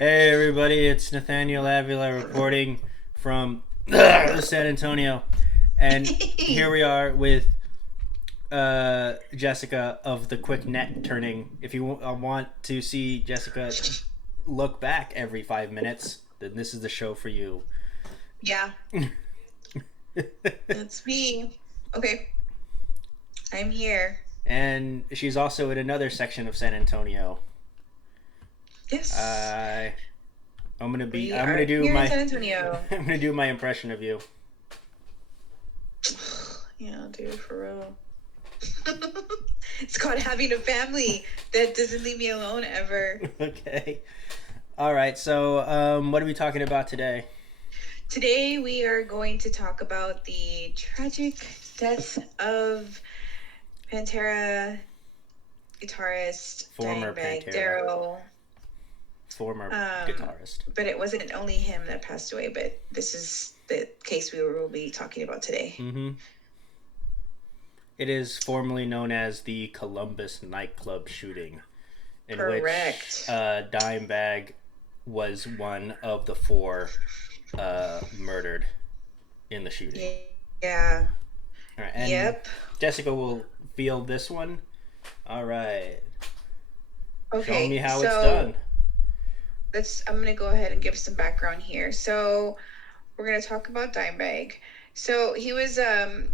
Hey everybody, it's Nathaniel Avila reporting from San Antonio, and here we are with Jessica of the quick net turning. If you want to see Jessica look back every 5 minutes, then this is the show for you. Yeah, that's me. Okay, I'm here. And she's also in another section of San Antonio. Yes, I we I'm gonna are do here in my San Antonio. I'm gonna do my impression of you. Yeah, dude, for real. It's called having a family that doesn't leave me alone ever. Okay. All right. So, what are we talking about today? Today we are going to talk about the tragic death of Pantera guitarist Former Dimebag Pantera, Derrell. former Um, guitarist. but it wasn't only him that passed away, but this is the case we will be talking about today. Mm-hmm. It is formerly known as the Columbus Nightclub Shooting, in which Correct. Dimebag was one of the four murdered in the shooting. Yeah. All right, and Yep. Jessica will feel this one. All right, show me Okay. how it's So done. I'm gonna go ahead and give some background here. So we're gonna talk about Dimebag. So he was all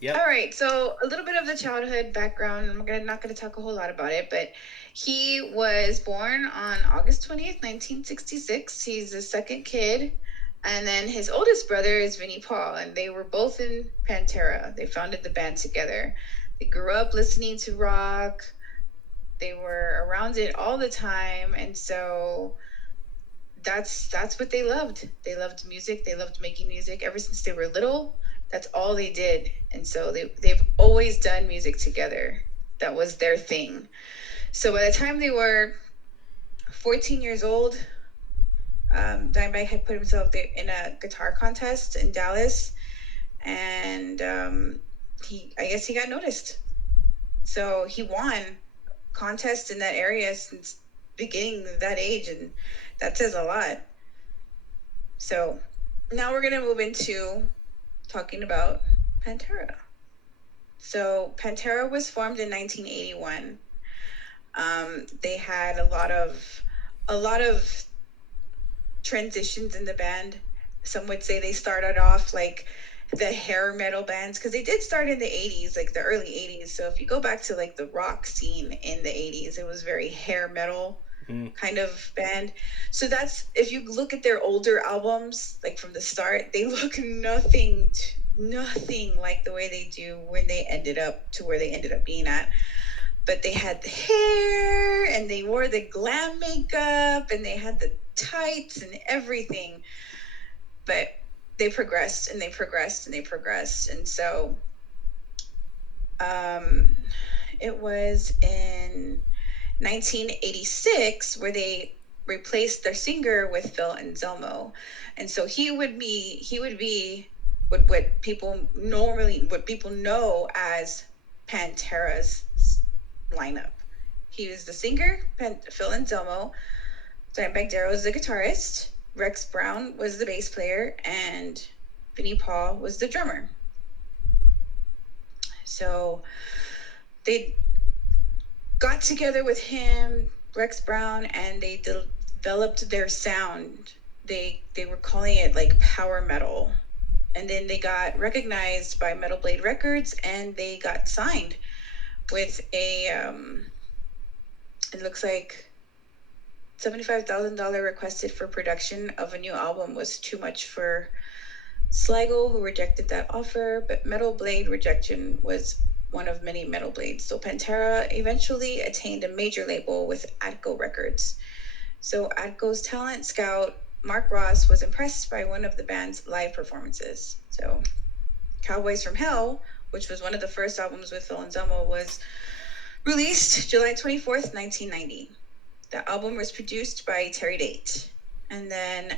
Yep. right. So a little bit of the childhood background. Not gonna talk a whole lot about it, but he was born on August 20th, 1966. He's the second kid. And then his oldest brother is Vinnie Paul, and they were both in Pantera. They founded the band together. They grew up listening to rock. They were around it all the time, and so that's what they loved. They loved music. They loved making music ever since they were little. That's all they did, and so they've always done music together. That was their thing. So by the time they were 14 years old, Dimebag had put himself there in a guitar contest in Dallas, and I guess he got noticed. So he won contests in that area since beginning of that age, and that says a lot. So now we're gonna move into talking about Pantera. So Pantera was formed in 1981. They had a lot of transitions in the band. Some would say they started off like the hair metal bands because they did start in the 80s, like the early 80s. So if you go back to like the rock scene in the 80s, it was very hair metal Mm. kind of band. So that's, if you look at their older albums, like from the start, they look nothing like the way they do when they ended up to where they ended up being at. But they had the hair and they wore the glam makeup and they had the tights and everything. But they progressed and they progressed and they progressed. And so um, it was in 1986 where they replaced their singer with Phil Anselmo. And so he would be what people know as Pantera's lineup. He was the singer, Phil Anselmo. Dimebag Darrell was the guitarist. Rex Brown was the bass player, and Vinnie Paul was the drummer. So they got together with him, Rex Brown, and they developed their sound. They were calling it like power metal. And then they got recognized by Metal Blade Records and they got signed with it looks like $75,000 requested for production of a new album was too much for Sligo, who rejected that offer, but Metal Blade rejection was one of many Metal Blades. So Pantera eventually attained a major label with Atco Records. So Atco's talent scout, Mark Ross, was impressed by one of the band's live performances. So Cowboys from Hell, which was one of the first albums with Phil Anselmo, was released July 24th, 1990. The album was produced by Terry Date. And then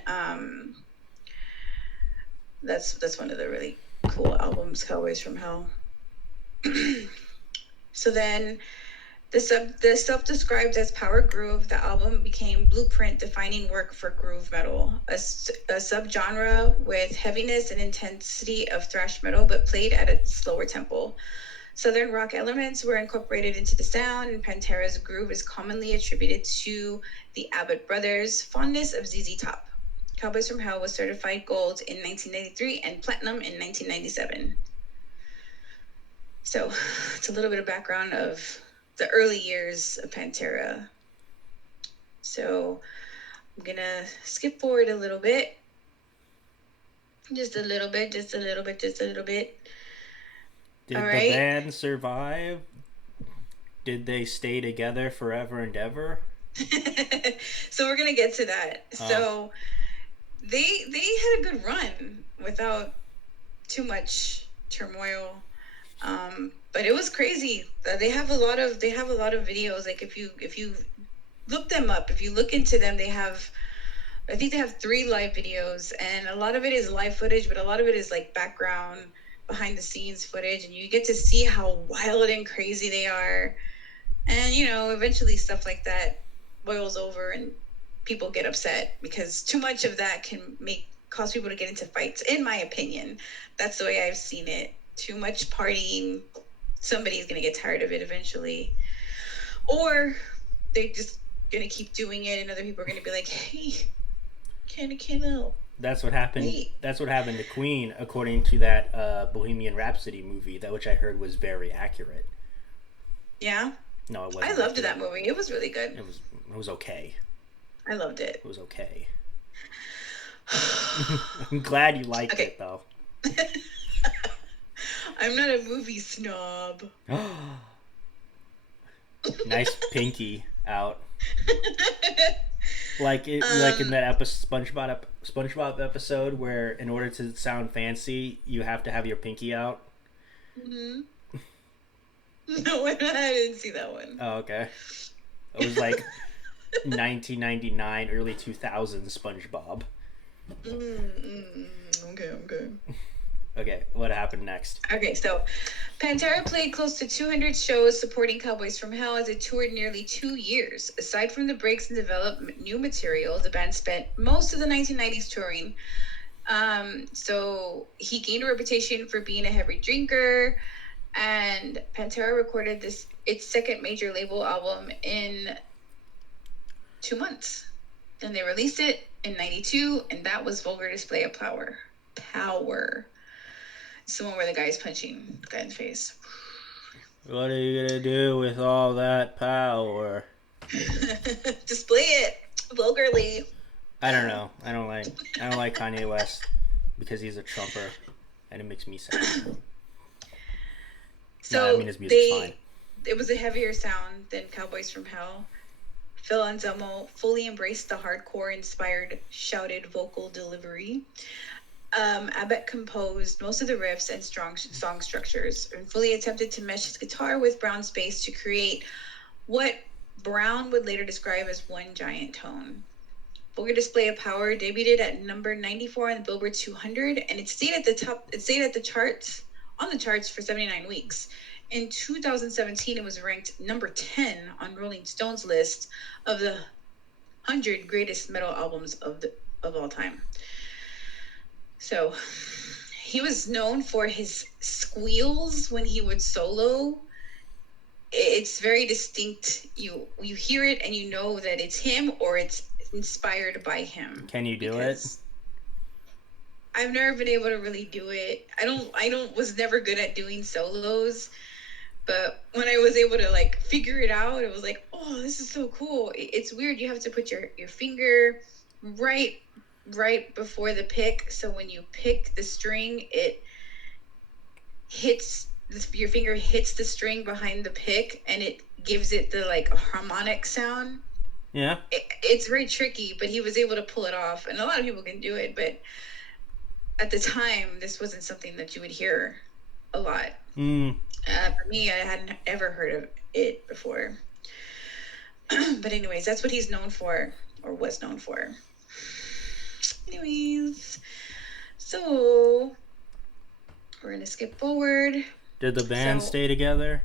that's one of the really cool albums, Cowboys from Hell. So then The self-described as power groove, the album became blueprint-defining work for groove metal, a subgenre with heaviness and intensity of thrash metal, but played at a slower tempo. Southern rock elements were incorporated into the sound, and Pantera's groove is commonly attributed to the Abbott brothers' fondness of ZZ Top. Cowboys from Hell was certified gold in 1993 and platinum in 1997. So it's a little bit of background of the early years of Pantera. So I'm gonna skip forward a little bit. Just a little bit. Did All the right. band survive? Did they stay together forever and ever? So we're gonna get to that. So they had a good run without too much turmoil. But it was crazy. They have a lot of videos. Like if you look them up, if you look into them, I think they have 3 live videos, and a lot of it is live footage, but a lot of it is like background, behind the scenes footage, and you get to see how wild and crazy they are. And eventually stuff like that boils over and people get upset because too much of that can cause people to get into fights, in my opinion. That's the way I've seen it. Too much partying, somebody's going to get tired of it eventually. Or they're just going to keep doing it, and other people are going to be like, hey, can help. That's what happened. Wait. That's what happened to Queen, according to that Bohemian Rhapsody movie, which I heard was very accurate. Yeah? No, it wasn't. I loved that movie. It was really good. It was okay. I loved it. It was okay. I'm glad you liked it, though. I'm not a movie snob. Nice pinky out. Like in that SpongeBob episode where, in order to sound fancy, you have to have your pinky out. Mm-hmm. No, I didn't see that one. Oh, okay. It was like 1999, early 2000s SpongeBob. Okay. Okay, what happened next? Okay, so Pantera played close to 200 shows supporting Cowboys from Hell as it toured nearly 2 years. Aside from the breaks and development new material, the band spent most of the 1990s touring. So he gained a reputation for being a heavy drinker, and Pantera recorded its second major label album in 2 months. Then they released it in 92, and that was Vulgar Display of Power. It's the one where the guy's punching the guy in the face. What are you gonna do with all that power? Display it vulgarly. I don't know. I don't like Kanye West because he's a Trumper, and it makes me sad. So no, I mean his music's fine. It was a heavier sound than Cowboys from Hell. Phil Anselmo fully embraced the hardcore-inspired shouted vocal delivery. Abbott composed most of the riffs and strong song structures and fully attempted to mesh his guitar with Brown's bass to create what Brown would later describe as one giant tone. Vulgar Display of Power debuted at number 94 on the Billboard 200, and it stayed at the charts for 79 weeks. In 2017, it was ranked number 10 on Rolling Stone's list of the 100 greatest metal albums of all time. So he was known for his squeals when he would solo. It's very distinct. You hear it and you know that it's him or it's inspired by him. Can you do it? I've never been able to really do it. Was never good at doing solos, but when I was able to like figure it out, it was like, oh, this is so cool. It's weird. You have to put your finger right before the pick, so when you pick the string, it hits your finger hits the string behind the pick, and it gives it the like harmonic sound. Yeah, it's very tricky, but he was able to pull it off, and a lot of people can do it, but at the time this wasn't something that you would hear a lot. For me, I hadn't ever heard of it before. But anyways, that's what he's known for, or was known for. Anyways, so we're gonna skip forward. Did the band stay together?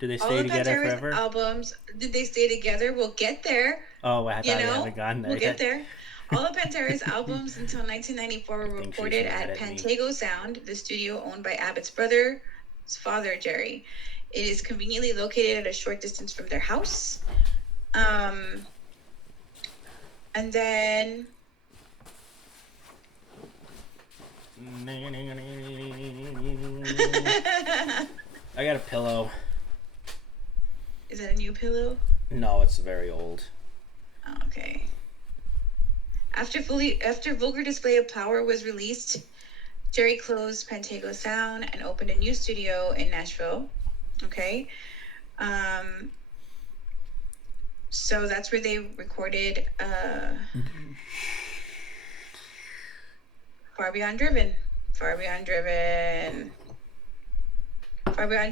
Did they All stay of together Pantera's forever? albums, did they stay together? We'll get there. Oh, I You thought we know, haven't gotten there we'll get yet. there. All of Pantera's albums until 1994 were I think she's recorded mad at at me. Pantego Sound, the studio owned by Abbott's brother's father, Jerry. It is conveniently located at a short distance from their house. And then I got a pillow. is that a new pillow? No, it's very old. Oh, okay. After Vulgar Display of Power was released, Jerry closed Pantego Sound and opened a new studio in Nashville. Okay. So that's where they recorded Far Beyond Driven. Far Beyond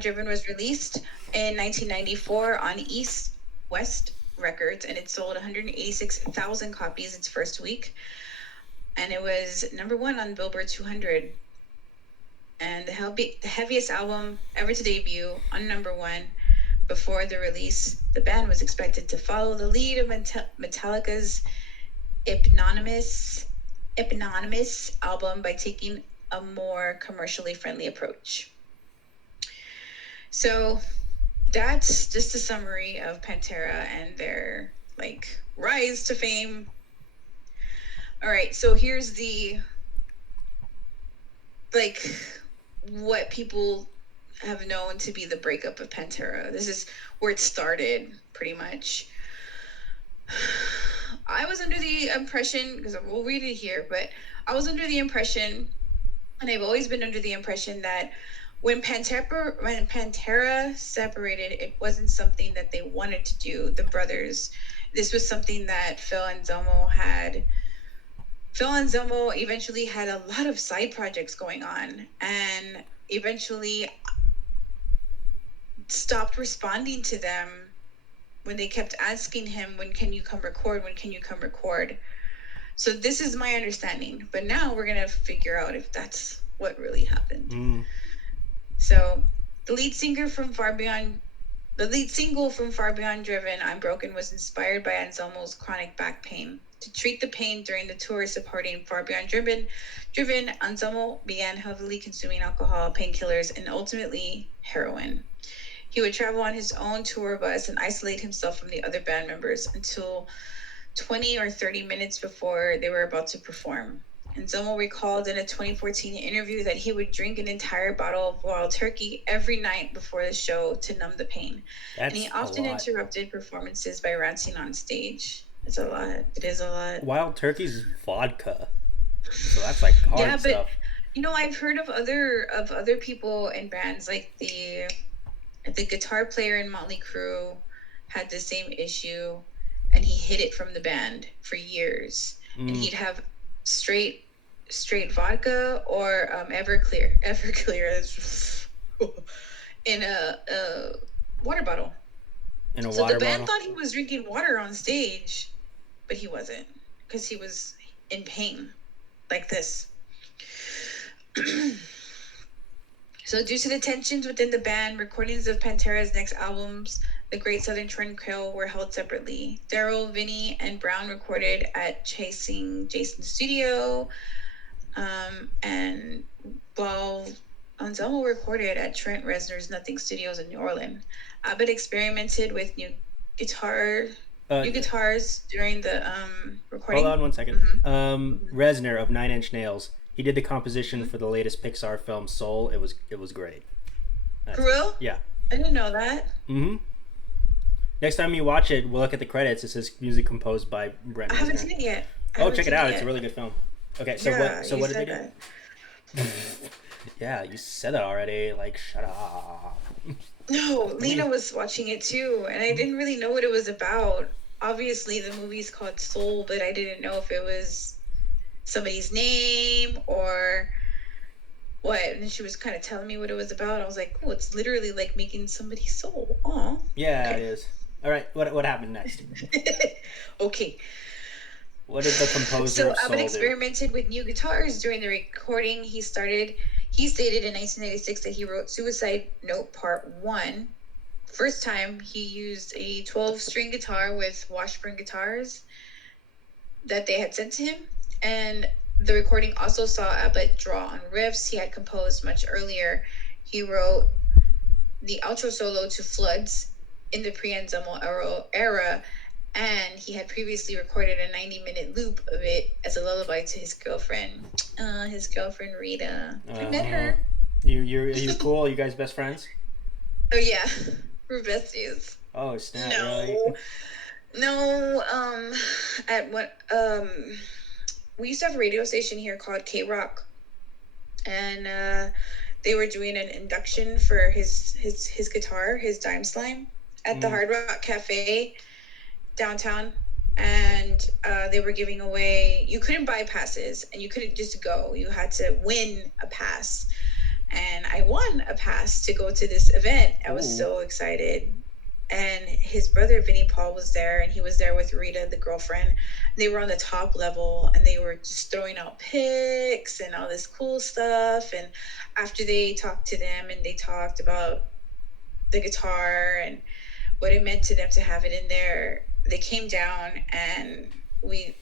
Driven was released in 1994 on East West Records, and it sold 186,000 copies its first week. And it was number 1 on Billboard 200. And the heaviest album ever to debut on number 1. Before the release, the band was expected to follow the lead of Metallica's eponymous album by taking a more commercially friendly approach. So that's just a summary of Pantera and their rise to fame. All right, so here's the what people have known to be the breakup of Pantera. This is where it started, pretty much. I was under the impression, because we'll read it here, but I was under the impression, and I've always been under the impression, that when Pantera separated, it wasn't something that they wanted to do, the brothers. This was something that Phil Anselmo had. Phil Anselmo eventually had a lot of side projects going on, and eventually stopped responding to them when they kept asking him, when can you come record? So this is my understanding, but now we're gonna figure out if that's what really happened. So the lead single from Far Beyond Driven, I'm Broken, was inspired by Anselmo's chronic back pain. To treat the pain during the tour supporting Far Beyond Driven, Anselmo began heavily consuming alcohol, painkillers, and ultimately heroin. He would travel on his own tour bus and isolate himself from the other band members until 20 or 30 minutes before they were about to perform. Anselmo recalled in a 2014 interview that he would drink an entire bottle of Wild Turkey every night before the show to numb the pain. And he often interrupted performances by ranting on stage. It's a lot. It is a lot. Wild Turkey's vodka. So that's hard stuff. Yeah, but I've heard of other people in bands, like the guitar player in Motley Crue had the same issue, and he hid it from the band for years. And he'd have straight vodka or Everclear in a water bottle. So the band thought he was drinking water on stage, but he wasn't, because he was in pain like this. So due to the tensions within the band, recordings of Pantera's next albums, The Great Southern Trail, were held separately. Darrell, Vinny, and Brown recorded at Chasing Jason's studio, and while Anselmo recorded at Trent Reznor's Nothing Studios in New Orleans. Abbott experimented with new guitars during the recording. Hold on 1 second. Reznor of Nine Inch Nails. He did the composition for the latest Pixar film Soul. It was great. For real? Yeah. I didn't know that. Next time you watch it, we'll look at the credits. It says music composed by Brent Reznor. I haven't seen it yet. Check it out. It's a really good film. Okay, so what did they do? Yeah, you said that already. Shut up. No, Lena was watching it too, and I didn't really know what it was about. Obviously, the movie's called Soul, but I didn't know if it was somebody's name or what. And she was kind of telling me what it was about. I was like, oh, it's literally like making somebody's soul. Aw. Yeah, okay. It is. All right, what happened next? Okay. What did the composer of Soul Abbott experimented with new guitars during the recording. He stated in 1996 that he wrote Suicide Note Part 1 first time he used a 12-string guitar with Washburn guitars that they had sent to him. And the recording also saw Abbott draw on riffs he had composed much earlier. He wrote the outro solo to Floods in the pre-Anselmo era, and he had previously recorded a 90-minute loop of it as a lullaby to his girlfriend Rita. I met her. Are you cool? Are you guys best friends? Oh yeah, we're besties. Oh snap! No, Really? no. At what we used to have a radio station here called K Rock, and they were doing an induction for his guitar, his Dime Slime, at the Hard Rock Cafe downtown, and they were giving away. You couldn't buy passes, and you couldn't just go. You had to win a pass, and I won a pass to go to this event. I was so excited. And his brother Vinnie Paul was there, and he was there with Rita, the girlfriend. They were on the top level, and they were just throwing out pics and all this cool stuff. And after they talked to them, and they talked about the guitar and what it meant to them to have it in there, they came down, and they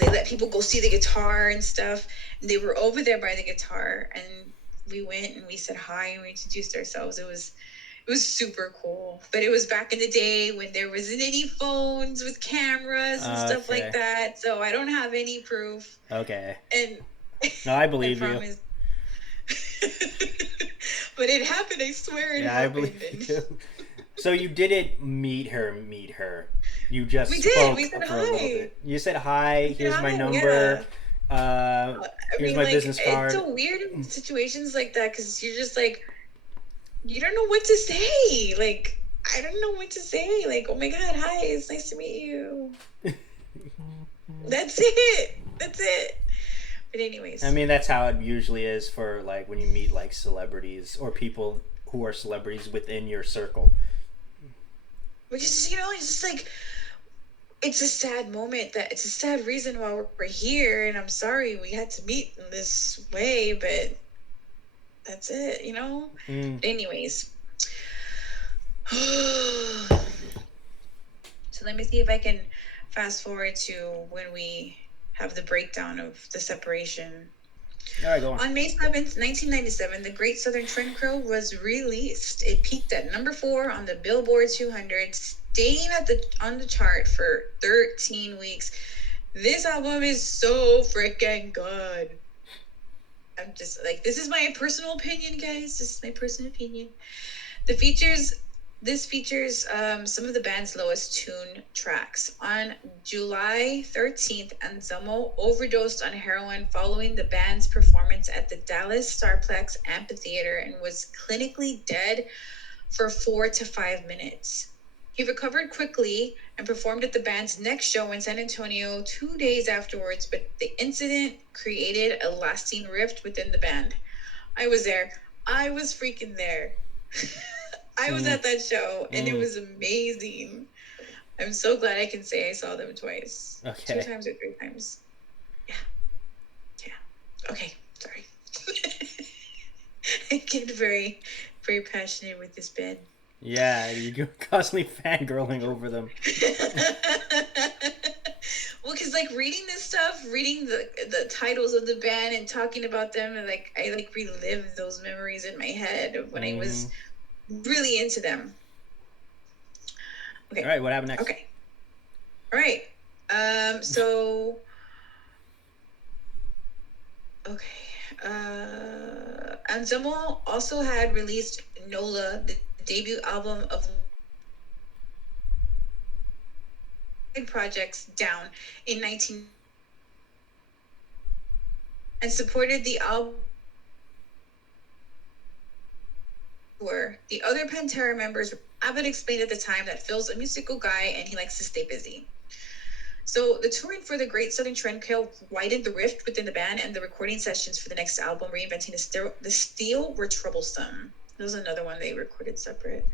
let people go see the guitar and stuff. And they were over there by the guitar, and we went and we said hi and we introduced ourselves. It was super cool. But it was back in the day when there wasn't any phones with cameras and stuff like that. So I don't have any proof. Okay. And no, I believe you. But it happened, I swear it happened. I believe you. So you didn't meet her. You just we spoke did. We said for hi. a little bit. You said hi, here's my number. Yeah. Here's my business card. It's so weird in situations like that because you're just like, you don't know what to say. Like, I don't know what to say. Like, oh my God, hi, it's nice to meet you. That's it. But anyways. I mean, that's how it usually is for, like, when you meet, like, celebrities or people who are celebrities within your circle. Which is, it's just like, it's a sad moment. It's a sad reason why we're here. And I'm sorry we had to meet in this way, but that's it, But anyways. So let me see if I can fast forward to when we have the breakdown of the separation. All right, go on. On May 7th, 1997, The Great Southern Trend Crow was released. It peaked at number 4 on the Billboard 200, staying on the chart for 13 weeks. This album is so freaking good. I'm just like, this is my personal opinion, guys. This is my personal opinion. This features some of the band's lowest tune tracks. On July 13th, Anselmo overdosed on heroin following the band's performance at the Dallas Starplex Amphitheater and was clinically dead for 4 to 5 minutes. He recovered quickly and performed at the band's next show in San Antonio 2 days afterwards, but the incident created a lasting rift within the band. I was there. I was freaking there. I was at that show, and it was amazing. I'm so glad I can say I saw them twice. Okay. 2 times or 3 times. Yeah. Okay, sorry. I get very, very passionate with this band. Yeah, you're constantly fangirling over them. Well, because reading this stuff, reading the titles of the band and talking about them, and I relive those memories in my head of when I was really into them. Okay. All right, what happened next? Okay. All right. So. Okay. Anselmo also had released Nola, the debut album of projects down in 19 and supported the album. The other Pantera members, Abbott explained at the time that Phil's a musical guy and he likes to stay busy. So the touring for the Great Southern Trend Crow widened the rift within the band, and the recording sessions for the next album, Reinventing the Steel, were troublesome. There was another one they recorded separate.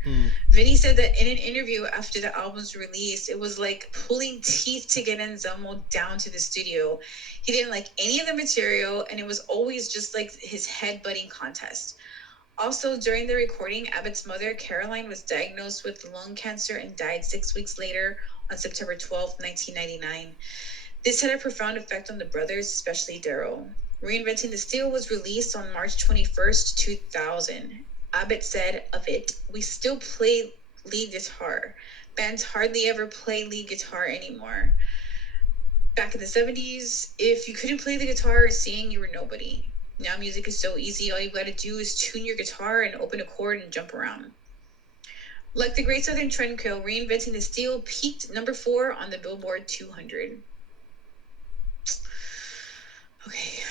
Vinny said that in an interview after the album's release, it was like pulling teeth to get Anselmo down to the studio. He didn't like any of the material, and it was always just like his head-butting contest. Also, during the recording, Abbott's mother, Caroline, was diagnosed with lung cancer and died 6 weeks later on September 12, 1999. This had a profound effect on the brothers, especially Darrell. Reinventing the Steel was released on March 21st, 2000. Abbott said of it, "We still play lead guitar. Bands hardly ever play lead guitar anymore. Back in the 70s, if you couldn't play the guitar or sing, you were nobody. Now music is so easy, all you gotta do is tune your guitar and open a chord and jump around." Like the Great Southern Trendkill, Reinventing the Steel peaked number 4 on the Billboard 200. Okay.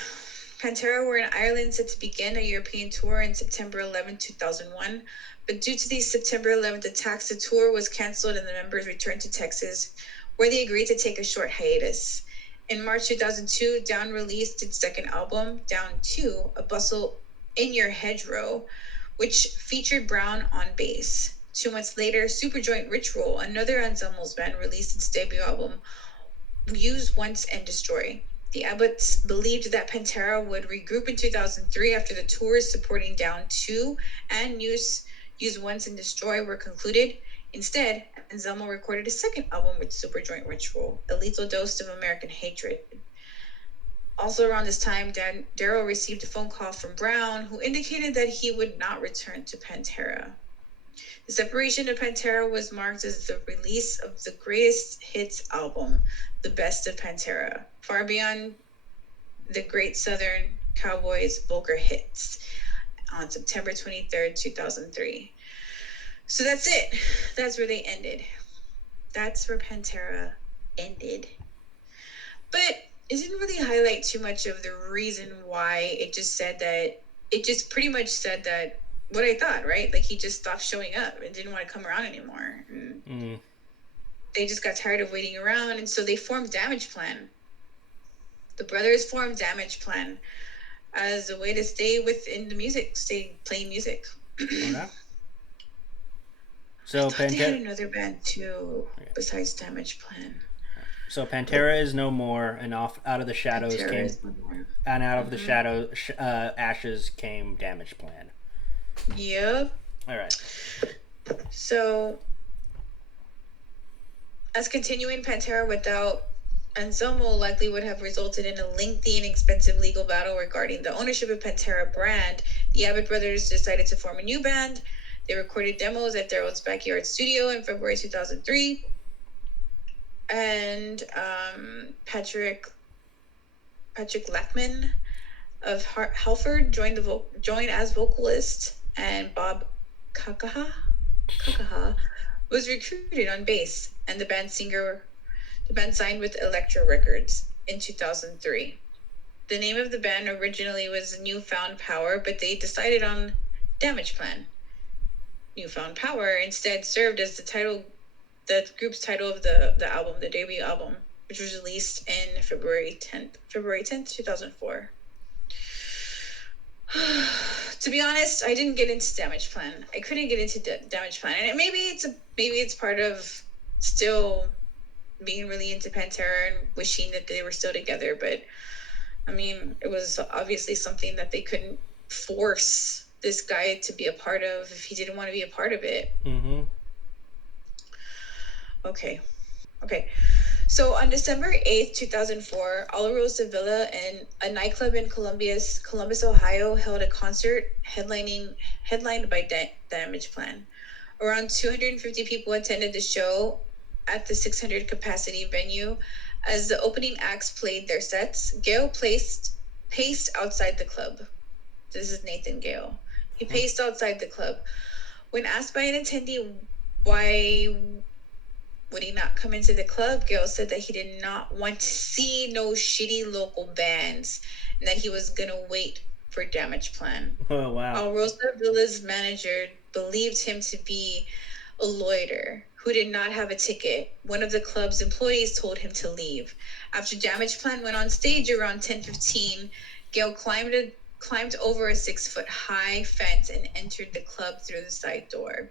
Pantera were in Ireland set to begin a European tour on September 11, 2001, but due to the September 11th attacks, the tour was canceled and the members returned to Texas, where they agreed to take a short hiatus. In March 2002, Down released its second album, Down 2, A Bustle in Your Hedgerow, which featured Brown on bass. 2 months later, Superjoint Ritual, another Ensembles band, released its debut album, Use Once and Destroy. The Abbotts believed that Pantera would regroup in 2003 after the tours supporting Down 2 and Use Once and Destroy were concluded. Instead, Anselmo recorded a second album with Superjoint Ritual, A Lethal Dose of American Hatred. Also around this time, Darrell received a phone call from Brown, who indicated that he would not return to Pantera. The separation of Pantera was marked as the release of the greatest hits album, The Best of Pantera, far beyond the Great Southern Cowboys' vulgar hits, on September 23rd, 2003. So that's it. That's where they ended. That's where Pantera ended. But it didn't really highlight too much of the reason why. It just pretty much said that what I thought, right? Like, he just stopped showing up and didn't want to come around anymore. They just got tired of waiting around, and so they formed Damage Plan. The brothers formed Damage Plan as a way to stay within the music, stay playing music. Okay. So I thought they had another band too, besides Damage Plan. So Pantera is no more, and out of the shadows and out of the shadow ashes came Damage Plan. Yep. All right. So, as continuing Pantera without Anselmo likely would have resulted in a lengthy and expensive legal battle regarding the ownership of Pantera brand, the Abbott brothers decided to form a new band. They recorded demos at Darrell's backyard studio in February 2003. And Patrick Lackman of Halford joined as vocalist, and Bob Kakaha was recruited on bass, and the band signed with Elektra Records in 2003. The name of the band originally was Newfound Power, but they decided on Damage Plan. Newfound Power instead served as the group's title of the album, the debut album, which was released in February 10th, 2004. To be honest, I didn't get into Damage Plan. I couldn't get into Damage Plan, and maybe it's part of still being really into Pantera and wishing that they were still together. But I mean, it was obviously something that they couldn't force this guy to be a part of if he didn't want to be a part of it. Mm-hmm. Okay. So on December 8th, 2004, Olarosa Villa and a nightclub in Columbus, Ohio, held a concert headlined by Damage Plan. Around 250 people attended the show at the 600 capacity venue. As the opening acts played their sets, Gale paced outside the club. This is Nathan Gale. He paced outside the club. When asked by an attendee why would he not come into the club, Gale said that he did not want to see no shitty local bands and that he was going to wait for Damage Plan. Oh, wow. Rosa Villa's manager believed him to be a loiterer who did not have a ticket. One of the club's employees told him to leave. After Damage Plan went on stage around 10:15, Gale climbed over a 6-foot-high fence and entered the club through the side door.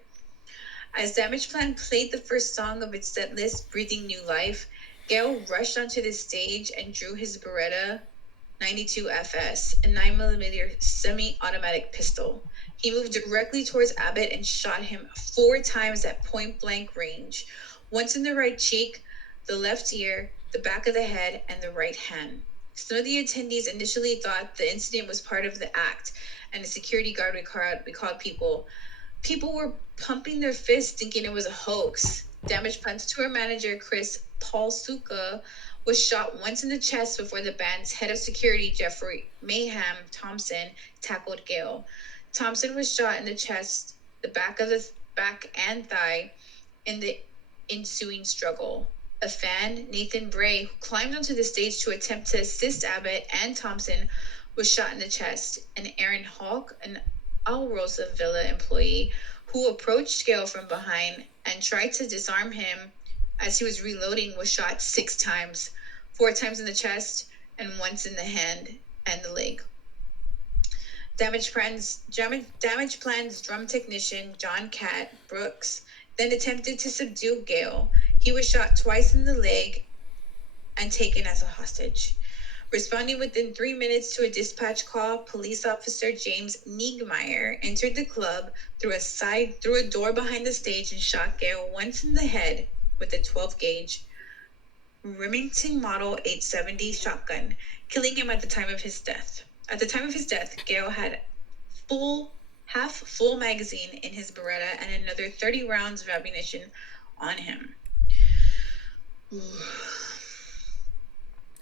As Damage Plan played the first song of its set list, Breathing New Life, Gale rushed onto the stage and drew his Beretta .92 FS, a 9mm semi-automatic pistol. He moved directly towards Abbott and shot him 4 times at point-blank range, once in the right cheek, the left ear, the back of the head, and the right hand. Some of the attendees initially thought the incident was part of the act, and a security guard recalled people. People were pumping their fists thinking it was a hoax. Damage Plan's tour manager, Chris Paulsuka, was shot once in the chest before the band's head of security, Jeffrey Mayhem Thompson, tackled Gale. Thompson was shot in the chest, the back and thigh in the ensuing struggle. A fan, Nathan Bray, who climbed onto the stage to attempt to assist Abbott and Thompson, was shot in the chest. And Aaron Hawk, an Alrosa Villa employee, who approached Gale from behind and tried to disarm him as he was reloading, was shot 6 times, 4 times in the chest and once in the hand and the leg. Damage Plan's drum technician, John Cat Brooks, then attempted to subdue Gale. He was shot twice in the leg and taken as a hostage. Responding within 3 minutes to a dispatch call, police officer James Niegmeyer entered the club through a door behind the stage and shot Gale once in the head with a 12-gauge Remington Model 870 shotgun, killing him at the time of his death. At the time of his death, Gale had half full magazine in his Beretta and another 30 rounds of ammunition on him.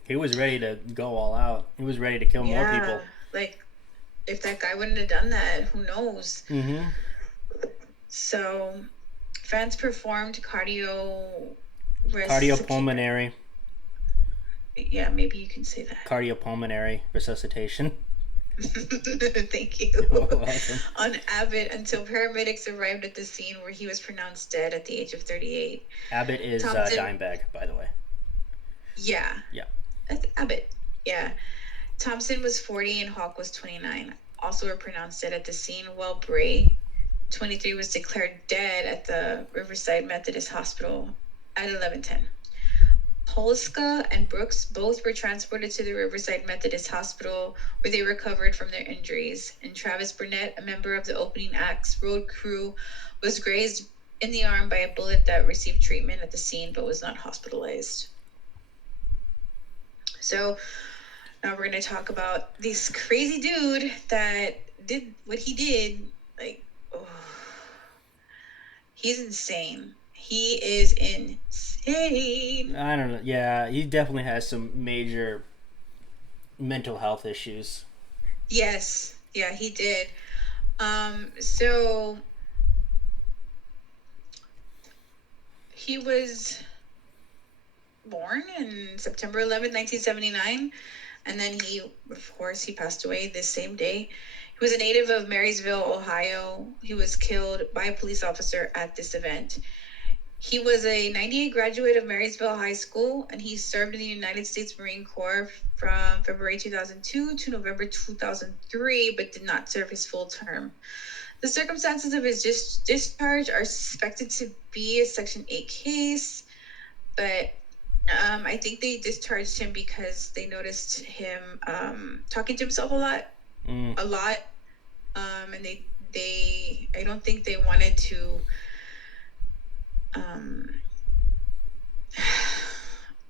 He was ready to go all out. He was ready to kill more people. Like, if that guy wouldn't have done that, who knows? Mm-hmm. So, fans performed cardiopulmonary. Yeah, maybe you can say that. Cardiopulmonary resuscitation. Thank you. Awesome. On Abbott until paramedics arrived at the scene where he was pronounced dead at the age of 38. Abbott is Dimebag, by the way. Yeah. Yeah. That's Abbott. Yeah. Thompson was 40 and Hawk was 29. Also were pronounced dead at the scene, while Bray, 23, was declared dead at the Riverside Methodist Hospital at 11:10. Polska and Brooks both were transported to the Riverside Methodist Hospital, where they recovered from their injuries. And Travis Burnett, a member of the opening act's road crew, was grazed in the arm by a bullet that received treatment at the scene but was not hospitalized. So now we're going to talk about this crazy dude that did what he did. Like, he's insane. He is insane. I don't know. Yeah, he definitely has some major mental health issues. Yes. Yeah, he did. So he was born in September 11th, 1979. And then he passed away this same day. He was a native of Marysville, Ohio. He was killed by a police officer at this event. He was a 98 graduate of Marysville High School, and he served in the United States Marine Corps from February 2002 to November 2003, but did not serve his full term. The circumstances of his discharge are suspected to be a Section 8 case, but I think they discharged him because they noticed him talking to himself a lot. And I don't think they wanted to.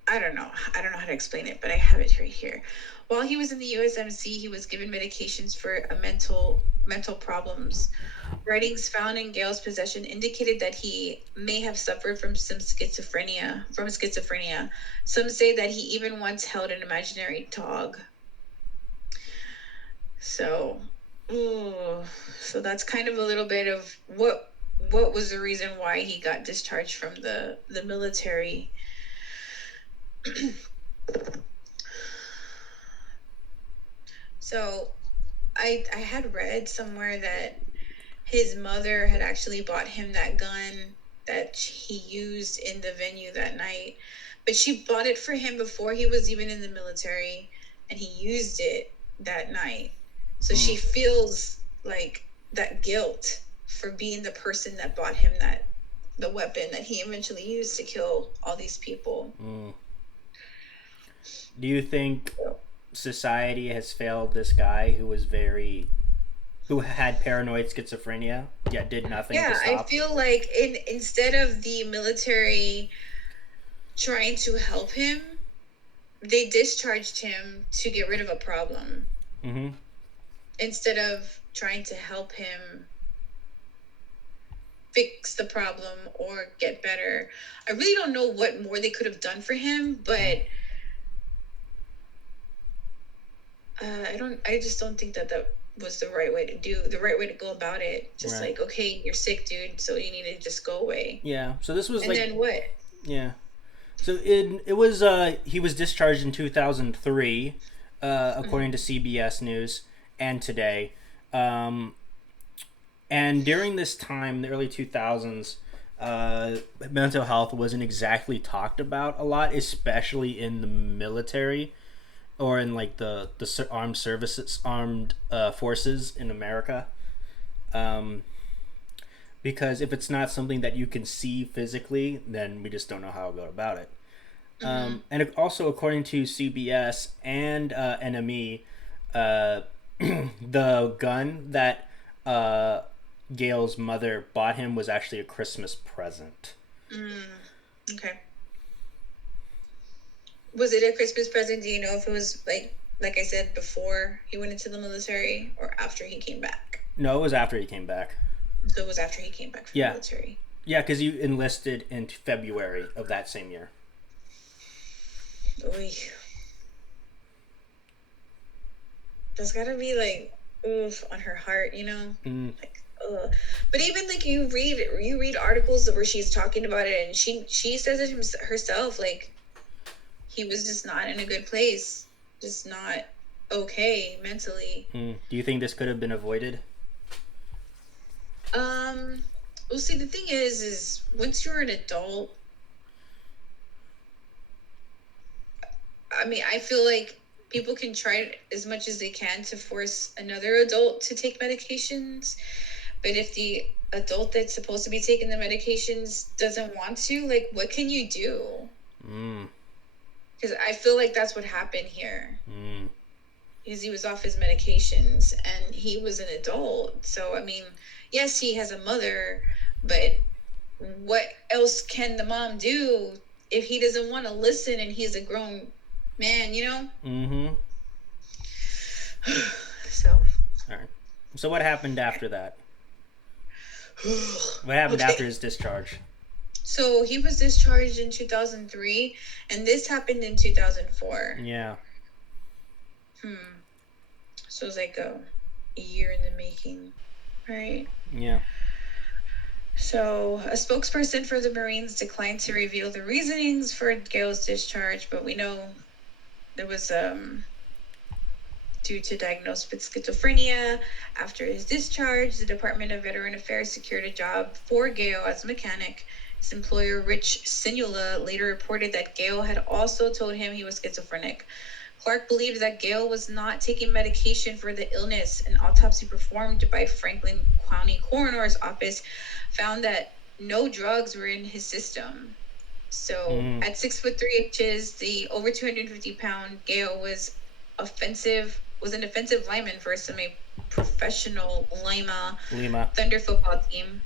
I don't know how to explain it, but I have it right here. While he was in the USMC, he was given medications for mental problems. Writings found in Gale's possession indicated that he may have suffered from schizophrenia. Some say that he even once held an imaginary dog. So that's kind of a little bit of what was the reason why he got discharged from the military. So I had read somewhere that his mother had actually bought him that gun that he used in the venue that night, but she bought it for him before he was even in the military, and he used it that night. So she feels like that guilt for being the person that bought him the weapon that he eventually used to kill all these people. Do you think society has failed this guy who had paranoid schizophrenia, yet did nothing to Yeah, I stop. feel like instead of the military trying to help him, they discharged him to get rid of a problem. Mm-hmm. Instead of trying to help him fix the problem or get better. I really don't know what more they could have done for him, but I just don't think that was the right way to go about it. Just Right. like, okay, you're sick, dude, so you need to just go away. Yeah. So this was And like, then what? yeah. So it was he was discharged in 2003, according to CBS News and Today. And during this time, the early 2000s, mental health wasn't exactly talked about a lot, especially in the military or in like the armed forces in America. Because if it's not something that you can see physically, then we just don't know how to go about it. And also, according to CBS and NME, the gun that Gail's mother bought him was actually a Christmas present. Okay. Was it a Christmas present? Do you know if it was like I said, before he went into the military or after he came back? No, it was after he came back. So it was after he came back from the military. Yeah, because you enlisted in February of that same year. Oy. That's gotta be like, oof, on her heart, you know? Like, ugh. But even like you read articles where she's talking about it, and she says it herself, like he was just not in a good place, just not okay mentally. Do you think this could have been avoided? Well, see, the thing is once you're an adult, I mean, I feel like people can try as much as they can to force another adult to take medications, but if the adult that's supposed to be taking the medications doesn't want to, like, what can you do? Because I feel like that's what happened here. Because he was off his medications and he was an adult. So, I mean, yes, he has a mother, but what else can the mom do if he doesn't want to listen and he's a grown man, you know? So. All right. So what happened after that? What happened after his discharge? So he was discharged in 2003, and this happened in 2004. Yeah. So it was like a year in the making, right? Yeah. So a spokesperson for the Marines declined to reveal the reasonings for Gail's discharge, but we know there was due to diagnosed with schizophrenia. After his discharge, the Department of Veteran Affairs secured a job for Gail as a mechanic. His employer, Rich Sinula, later reported that Gail had also told him he was schizophrenic. Clark believed that Gail was not taking medication for the illness. An autopsy performed by Franklin County Coroner's Office found that no drugs were in his system. So at 6'3", the over 250-pound Gail was an offensive lineman for a semi-professional Lima Thunder football team.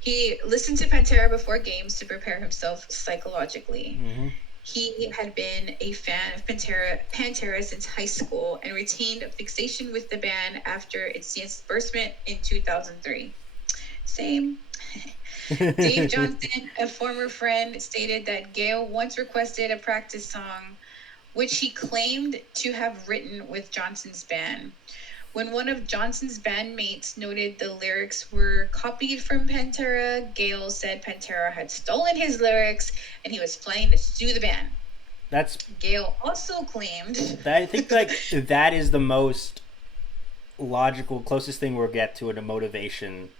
He listened to Pantera before games to prepare himself psychologically. He had been a fan of Pantera since high school and retained a fixation with the band after its disbursement in 2003. Same. Dave Johnson, a former friend, stated that Gail once requested a practice song, which he claimed to have written with Johnson's band. When one of Johnson's bandmates noted the lyrics were copied from Pantera, Gail said Pantera had stolen his lyrics and he was planning to sue the band. Gail also claimed that I think like that is the most logical, closest thing we'll get to a motivation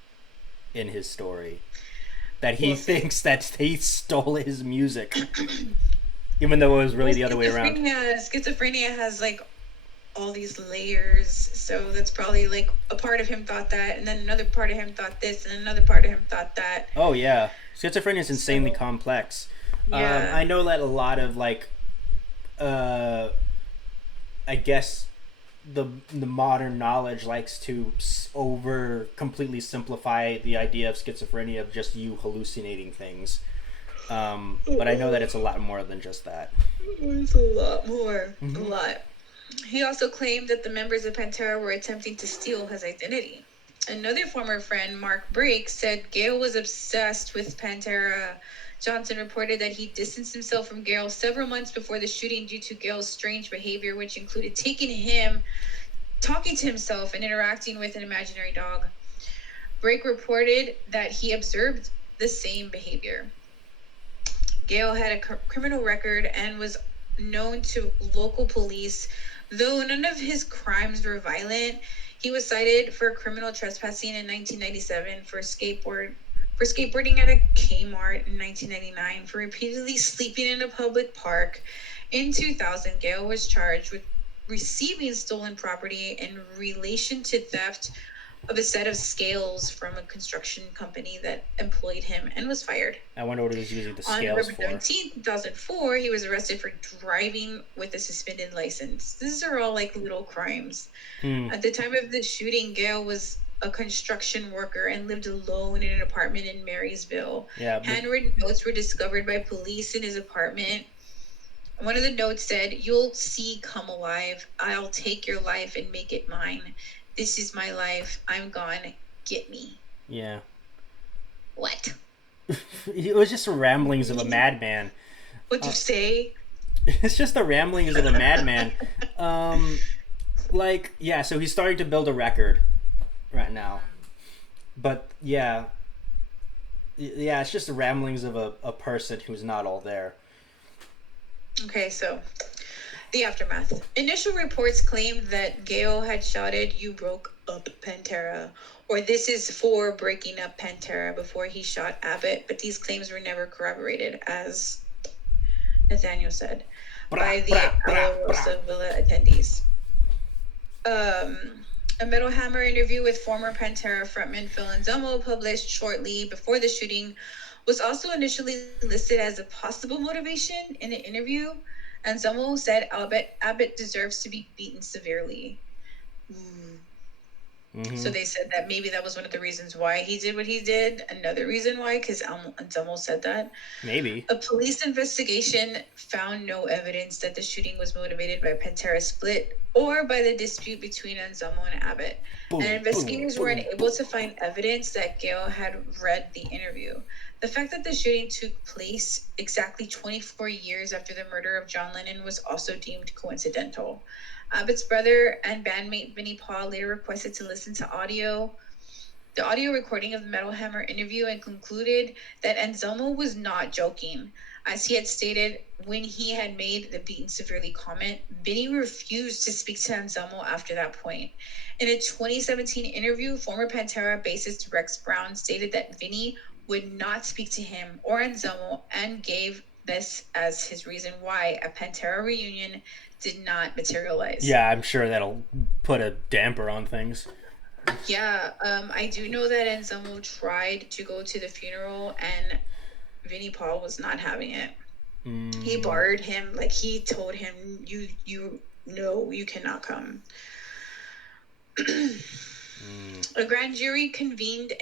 in his story. That he thinks that he stole his music, even though it was really the other way around. Schizophrenia has like all these layers, so that's probably like a part of him thought that, and then another part of him thought this, and another part of him thought that. Oh yeah, schizophrenia is insanely complex. I know that a lot of like I guess the modern knowledge likes to completely simplify the idea of schizophrenia of just you hallucinating things. But I know that it's a lot more than just that. It's a lot more. A Mm-hmm. lot. He also claimed that the members of Pantera were attempting to steal his identity. Another former friend, Mark Brake, said Gale was obsessed with Pantera. Johnson reported that he distanced himself from Gale several months before the shooting due to Gale's strange behavior, which included talking to himself, and interacting with an imaginary dog. Brake reported that he observed the same behavior. Gale had a criminal record and was known to local police. Though none of his crimes were violent, he was cited for criminal trespassing in 1997, for skateboarding at a Kmart in 1999, for repeatedly sleeping in a public park. In 2000, Gale was charged with receiving stolen property in relation to theft of a set of scales from a construction company that employed him, and was fired. I wonder what he was using the On scales November for. 19th, 2004, he was arrested for driving with a suspended license. These are all like little crimes. At the time of the shooting, Gale was a construction worker and lived alone in an apartment in Marysville. Yeah, Handwritten notes were discovered by police in his apartment. One of the notes said, "You'll see, come alive. I'll take your life and make it mine. This is my life. I'm gone. Get me." Yeah. What? It was just the ramblings of a madman. What'd you say? It's just the ramblings of a madman. So he's starting to build a record right now. But yeah, it's just the ramblings of a person who's not all there. Okay, so the aftermath. Initial reports claimed that Gale had shouted, "You broke up Pantera," or "This is for breaking up Pantera," before he shot Abbott, but these claims were never corroborated, as Nathaniel said, by the Alarosa Villa attendees. A Metal Hammer interview with former Pantera frontman Phil Anselmo, published shortly before the shooting, was also initially listed as a possible motivation. In an interview, Anselmo said Abbott deserves to be beaten severely. Mm-hmm. So they said that maybe that was one of the reasons why he did what he did. Another reason why, because Anselmo said that. Maybe. A police investigation found no evidence that the shooting was motivated by Pantera split or by the dispute between Anselmo and Abbott. And investigators were unable to find evidence that Gale had read the interview. The fact that the shooting took place exactly 24 years after the murder of John Lennon was also deemed coincidental. Abbott's brother and bandmate Vinnie Paul later requested to listen to the audio recording of the Metal Hammer interview, and concluded that Anselmo was not joking. As he had stated when he had made the beaten severely comment, Vinnie refused to speak to Anselmo after that point. In a 2017 interview, former Pantera bassist Rex Brown stated that Vinnie would not speak to him or Anselmo, and gave this as his reason why a Pantera reunion did not materialize. Yeah, I'm sure that'll put a damper on things. Yeah, I do know that Anselmo tried to go to the funeral, and Vinnie Paul was not having it. He barred him, like he told him, you know, you cannot come. A grand jury convened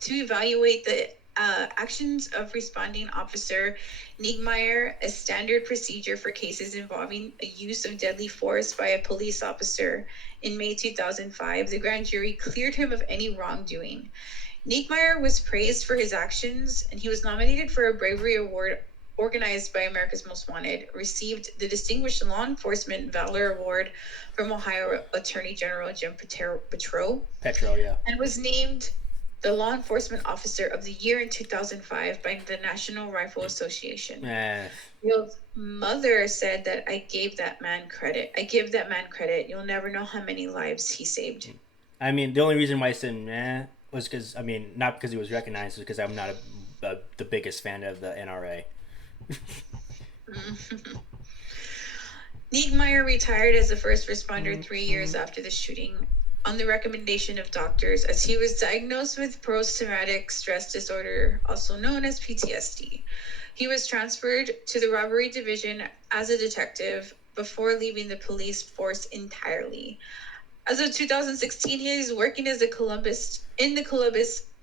to evaluate the actions of responding officer Nigmeyer, a standard procedure for cases involving a use of deadly force by a police officer. In May 2005, the grand jury cleared him of any wrongdoing. Nigmeyer was praised for his actions, and he was nominated for a bravery award organized by America's Most Wanted, received the Distinguished Law Enforcement Valor Award from Ohio Attorney General Jim Petro, and was named the Law Enforcement Officer of the Year in 2005 by the National Rifle Association. His mother said that I give that man credit. You'll never know how many lives he saved. I mean, the only reason why I said was because, I mean, not because he was recognized, was because I'm not the biggest fan of the NRA. Nigmeyer retired as a first responder 3 years after the shooting, on the recommendation of doctors, as he was diagnosed with post-traumatic stress disorder, also known as PTSD. He was transferred to the robbery division as a detective before leaving the police force entirely. As of 2016, he is working as the Columbus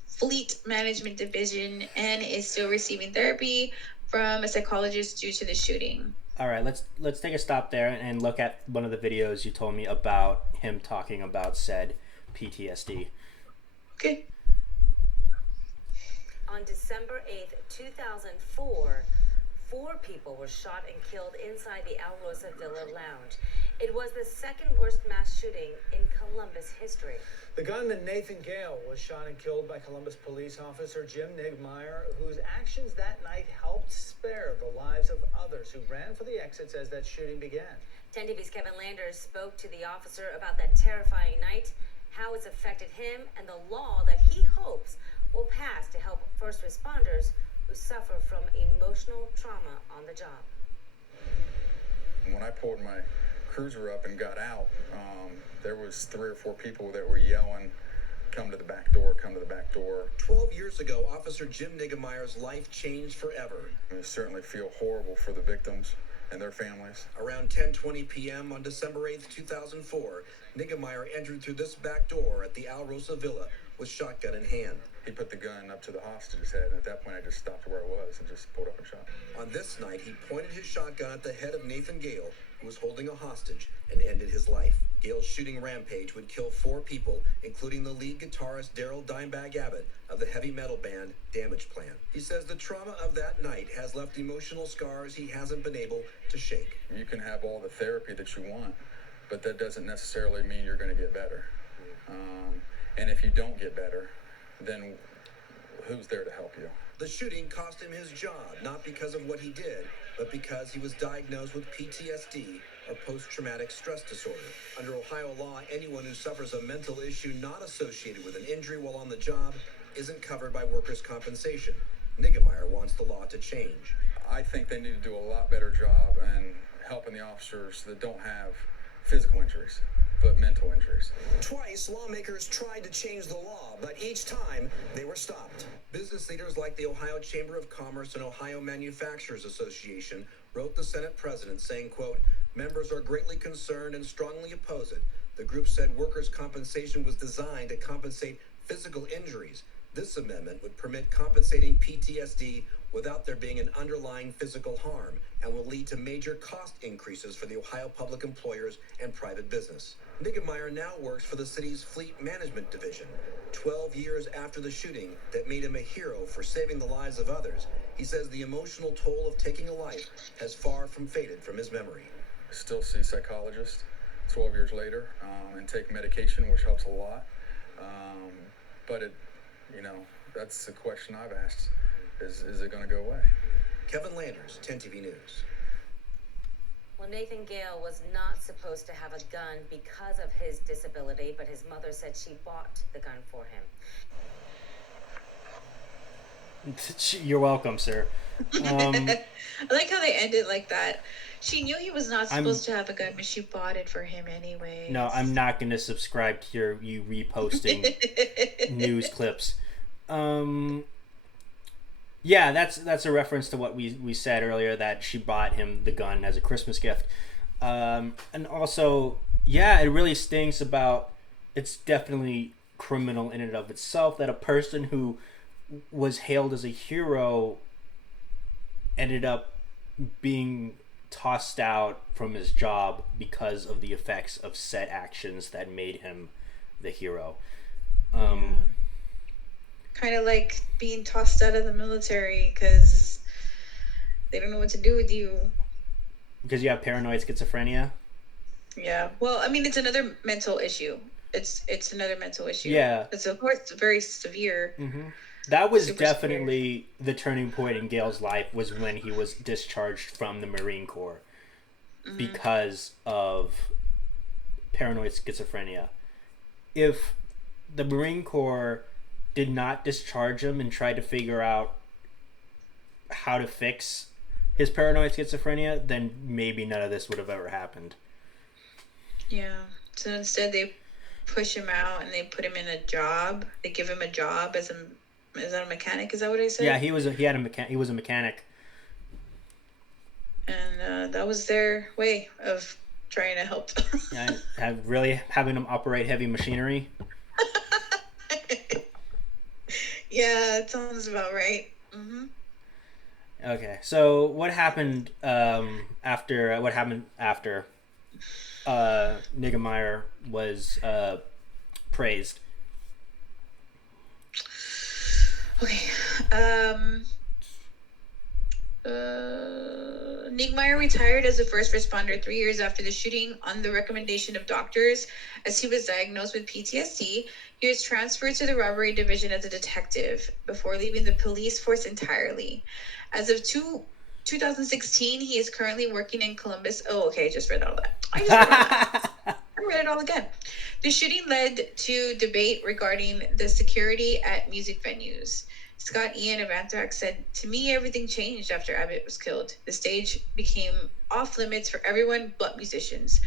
Fleet Management Division and is still receiving therapy from a psychologist due to the shooting. All right, let's take a stop there and look at one of the videos you told me about him talking about said PTSD. Okay. On December 8th, 2004, 4 people were shot and killed inside the Alrosa Villa lounge. It was the second worst mass shooting in Columbus history. The gunman Nathaniel was shot and killed by Columbus police officer Jim Niggemeyer, whose actions that night helped spare the lives of others who ran for the exits as that shooting began. 10 TV's Kevin Landers spoke to the officer about that terrifying night, how it's affected him, and the law that he hopes will pass to help first responders who suffer from emotional trauma on the job. When I pulled my cruiser up and got out, there was 3 or 4 people that were yelling, "Come to the back door, come to the back door." 12 years ago, Officer Jim Niggemeyer's life changed forever. I certainly feel horrible for the victims and their families. Around 10:20 p.m. on December 8th, 2004, Niggemeyer entered through this back door at the Alrosa Villa with shotgun in hand. He put the gun up to the hostage's head, and at that point I just stopped where I was and just pulled up and shot. On this night, he pointed his shotgun at the head of Nathan Gale, who was holding a hostage, and ended his life. Gale's shooting rampage would kill 4 people, including the lead guitarist Darrell "Dimebag" Abbott of the heavy metal band Damageplan. He says the trauma of that night has left emotional scars he hasn't been able to shake. You can have all the therapy that you want, but that doesn't necessarily mean you're going to get better. And if you don't get better, then who's there to help you? The shooting cost him his job, not because of what he did, but because he was diagnosed with PTSD, or post-traumatic stress disorder. Under Ohio law, anyone who suffers a mental issue not associated with an injury while on the job isn't covered by workers' compensation. Niggemeyer wants the law to change. I think they need to do a lot better job in helping the officers that don't have physical injuries, but mental injuries. Twice, lawmakers tried to change the law, but each time they were stopped. Business leaders like the Ohio Chamber of Commerce and Ohio Manufacturers Association wrote the Senate president saying, quote, "Members are greatly concerned and strongly oppose it. The group said workers' compensation was designed to compensate physical injuries. This amendment would permit compensating PTSD without there being an underlying physical harm and will lead to major cost increases for the Ohio public employers and private business." Niggemeyer now works for the city's Fleet Management Division. 12 years after the shooting that made him a hero for saving the lives of others, he says the emotional toll of taking a life has far from faded from his memory. I still see psychologists 12 years later and take medication, which helps a lot. But that's the question I've asked. Is it going to go away? Kevin Landers, 10 TV News. Well, Nathan Gale was not supposed to have a gun because of his disability, but his mother said she bought the gun for him. You're welcome, sir. I like how they ended like that. She knew he was not supposed to have a gun, but she bought it for him anyway. No, I'm not going to subscribe to you reposting news clips. Yeah, that's a reference to what we said earlier, that she bought him the gun as a Christmas gift. And also, yeah, it really stings about, it's definitely criminal in and of itself that a person who was hailed as a hero ended up being tossed out from his job because of the effects of said actions that made him the hero. Kind of like being tossed out of the military because they don't know what to do with you. Because you have paranoid schizophrenia? Yeah. Well, I mean, it's another mental issue. It's another mental issue. Yeah. It's, of course, very severe. Mm-hmm. That was Super definitely the turning point in Gale's life, was when he was discharged from the Marine Corps because of paranoid schizophrenia. If the Marine Corps did not discharge him and try to figure out how to fix his paranoid schizophrenia, then maybe none of this would have ever happened. Yeah. So instead they push him out and they put him in a job. They give him a job as a mechanic. Is that what I said? Yeah, he was a mechanic. And that was their way of trying to help. Yeah, really having them operate heavy machinery. Yeah, it sounds about right. Mm-hmm. Okay, so what happened after? Niggemeyer was praised? Okay. Niggemeyer retired as a first responder 3 years after the shooting on the recommendation of doctors as he was diagnosed with PTSD. He was transferred to the robbery division as a detective before leaving the police force entirely. As of 2016, he is currently working in Columbus. Oh, okay, I just read all that. I read it all again. The shooting led to debate regarding the security at music venues. Scott Ian of Anthrax said, "To me, everything changed after Abbott was killed. The stage became off limits for everyone but musicians.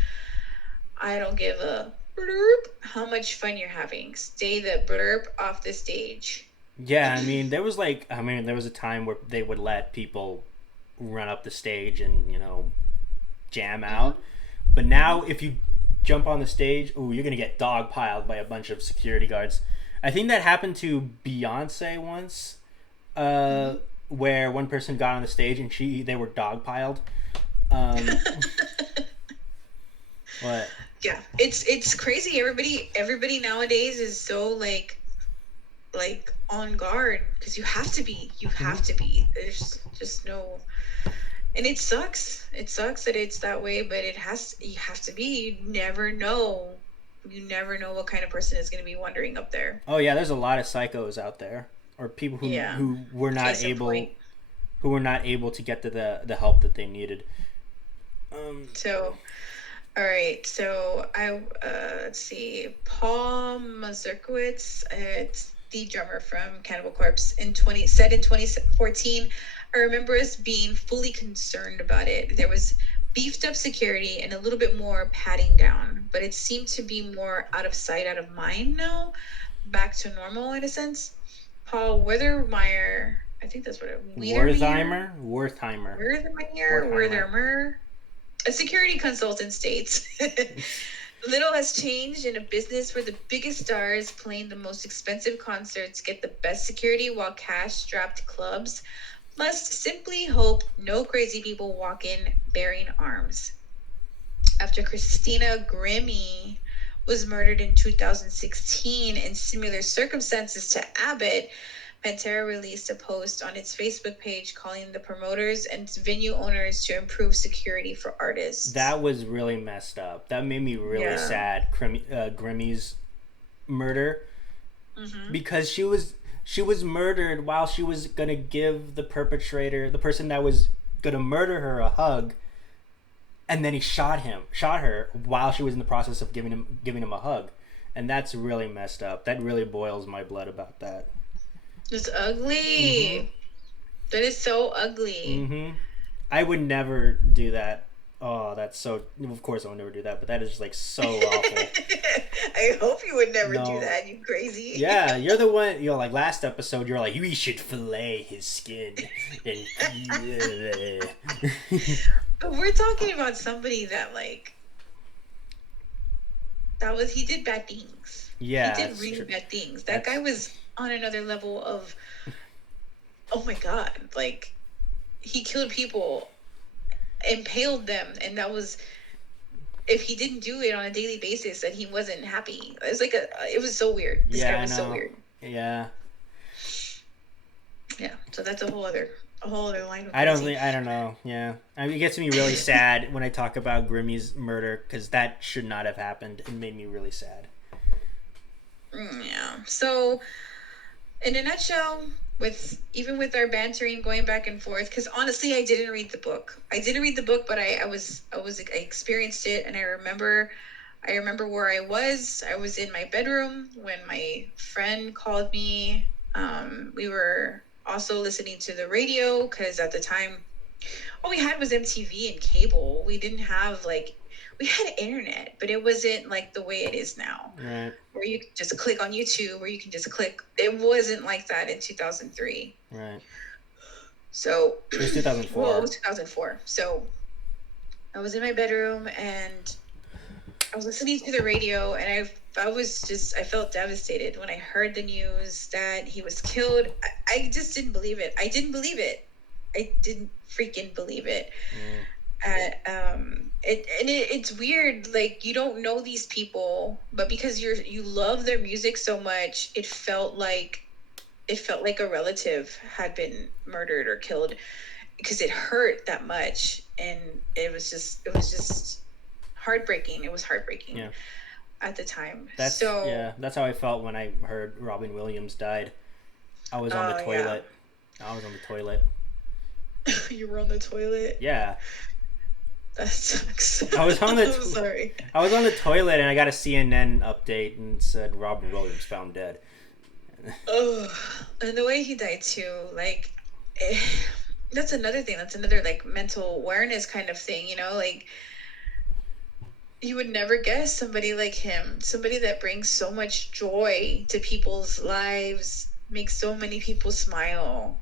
I don't give a blurb how much fun you're having. Stay the blurb off the stage." Yeah, there was a time where they would let people run up the stage and jam out, but now if you jump on the stage, you're gonna get dogpiled by a bunch of security guards. I think that happened to Beyonce once, where one person got on the stage and they were dogpiled. What? Yeah, it's crazy. Everybody nowadays is so like on guard because you have to be. You have to be. There's just no. And it sucks. It sucks that it's that way, but you have to be. You never know what kind of person is going to be wandering up there. Oh yeah, there's a lot of psychos out there, or people who were not able to get to the help that they needed. So, all right. So let's see. Paul Mazurkowitz, it's the drummer from Cannibal Corpse, said in 2014, "I remember us being fully concerned about it. There was beefed up security and a little bit more patting down, but it seemed to be more out of sight, out of mind now, back to normal in a sense." Paul Wertheimer, I think that's what it Wertheimer, a security consultant, states, "Little has changed in a business where the biggest stars playing the most expensive concerts get the best security while cash-strapped clubs must simply hope no crazy people walk in bearing arms." After Christina Grimmie was murdered in 2016 in similar circumstances to Abbott, Pantera released a post on its Facebook page calling the promoters and venue owners to improve security for artists. That was really messed up. That made me really sad. Grimmie's murder, because she was murdered while she was gonna give the person that was gonna murder her, a hug, and then he shot her while she was in the process of giving him a hug, and that's really messed up. That really boils my blood about that. It's ugly. That is so ugly. I would never do that. Oh, that's so. Of course, I would never do that. But that is just like so awful. I hope you would never do that. You crazy. Yeah, you're the one. Like last episode, you're like, we should fillet his skin. But we're talking about somebody that he did bad things. Yeah, he did really bad things. That guy was on another level of. Oh my god! Like, he killed people, impaled them, and that was. If he didn't do it on a daily basis, that he wasn't happy. It was it was so weird. This guy was so weird. Yeah. Yeah. So that's a whole other line. I don't know. Yeah. It gets me really sad when I talk about Grimmie's murder, because that should not have happened. It made me really sad. Yeah. So, in a nutshell, even with our bantering going back and forth, because honestly, I didn't read the book. But I experienced it, and I remember where I was. I was in my bedroom when my friend called me. We were also listening to the radio, because at the time, all we had was MTV and cable. We didn't have we had internet, but it wasn't like the way it is now, right? Where you can just click on YouTube, where you can just click. It wasn't like that in 2003. Right. So it was 2004. Well, it was 2004. So I was in my bedroom and I was listening to the radio, and I felt devastated when I heard the news that he was killed. I just didn't believe it. I didn't believe it. I didn't freaking believe it. It's weird. Like, you don't know these people, but because you love their music so much, it felt like a relative had been murdered or killed, because it hurt that much, and it was just heartbreaking. It was heartbreaking at the time. That's how I felt when I heard Robin Williams died. I was on the toilet. Yeah. I was on the toilet. You were on the toilet? Yeah. That sucks. I was on the I'm sorry. I was on the toilet and I got a CNN update and said Robin Williams found dead. Oh, and the way he died too, like, that's another thing. That's another, like, mental awareness kind of thing, you know? Like, you would never guess somebody like him, somebody that brings so much joy to people's lives, makes so many people smile,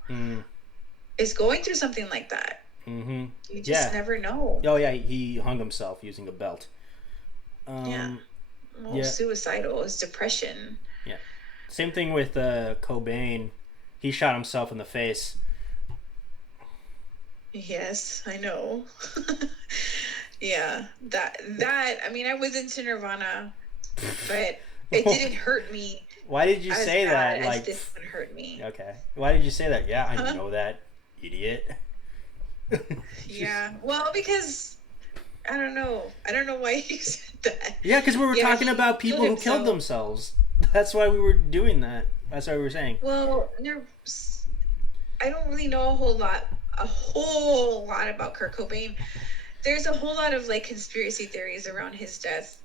is going through something like that. Mm-hmm. You just never know. Oh, yeah, he hung himself using a belt. Suicidal is depression. Yeah. Same thing with Cobain. He shot himself in the face. Yes, I know. Yeah, that. I mean, I was into Nirvana, but it didn't hurt me. Why did you say that? Like, this one hurt me. Okay. Why did you say that? Yeah, I know that, idiot. Yeah. Well, because I don't know. I don't know why you said that. Yeah, because we were talking about people who killed themselves. That's why we were doing that. That's what we were saying. Well, I don't really know a whole lot about Kurt Cobain. There's a whole lot of, like, conspiracy theories around his death.